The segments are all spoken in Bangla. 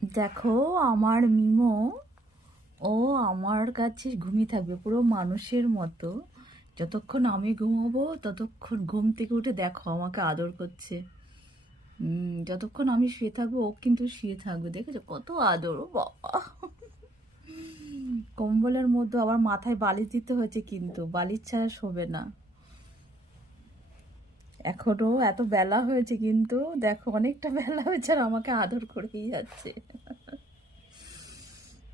দেখো আমার মিমো, ও আমার কাছে ঘুমিয়ে থাকবে পুরো মানুষের মতো। যতক্ষণ আমি ঘুমাবো ততক্ষণ ঘুম থেকে উঠে দেখো আমাকে আদর করছে। যতক্ষণ আমি শুয়ে থাকবো ও কিন্তু শুয়ে থাকবে, দেখেছো কত আদর, ও বাবা। কম্বলের মধ্যে আবার মাথায় বালিশ দিতে হয়েছে, কিন্তু বালিশ ছাড়া শোবে না। এখনো এত বেলা হয়েছে কিন্তু দেখো অনেকটা বেলা হয়েছে আর আমাকে আদর করেই যাচ্ছে।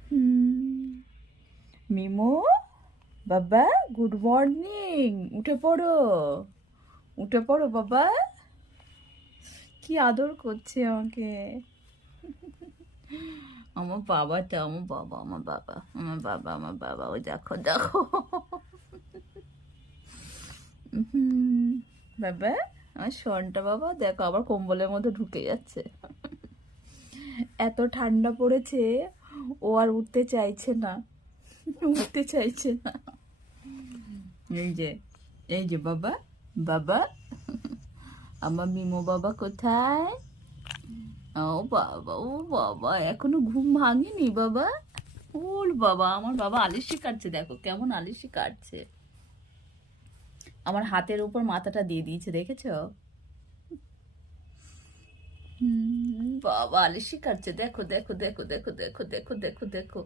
হুম, মিমো, বাবা, গুড মর্নিং, উঠে পড়ো, উঠে পড়ো বাবা। কি আদর করছে আমাকে আমার বাবাটা, আমার বাবা, আমার বাবা, আমার বাবা, আমার বাবা, ওই দেখো দেখো। হুম, বাবা, আমার শোনটা বাবা, দেখো আবার কম্বলের মধ্যে ঢুকে যাচ্ছে। এত ঠান্ডা পড়েছে, ও আর উঠতে চাইছে না, উঠতে চাইছে না। এই যে, এই যে বাবা, বাবা, আমার মিমো বাবা কোথায়? ও বাবা, ও বাবা, এখনো ঘুম ভাঙেনি বাবা। ওর বাবা, আমার বাবা আলিশি কাটছে, দেখো কেমন আলিশি কাটছে। আমার হাতের উপর মাথাটা দিয়ে দিয়েছে, দেখেছো? বাবা আলিশি কাটছে, দেখো দেখো দেখো দেখো দেখো দেখো দেখো দেখো,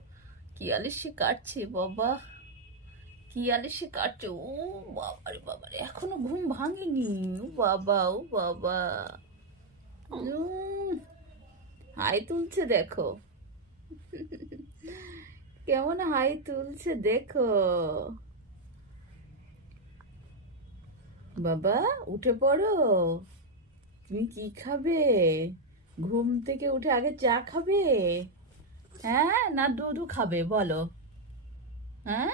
কি আলিশি কাটছে বাবা, কি আলিশি কাটছে। ও বাবারে বাবারে, এখনো ঘুম ভাঙেনি। ও বাবা, ও বাবা, উম, হাই তুলছে দেখো, কেমন হাই তুলছে দেখো। বাবা, উঠে পড়ো, তুমি কি খাবে? ঘুম থেকে উঠে আগে চা খাবে, হ্যাঁ না দুধও খাবে বলো? হ্যাঁ,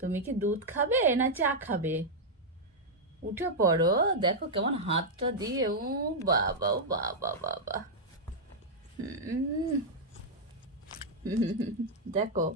তুমি কি দুধ খাবে না চা খাবে? উঠে পড়ো, দেখো কেমন হাতটা দিয়ে, ও বাবা, ও বাবা বাবা। হুম, দেখো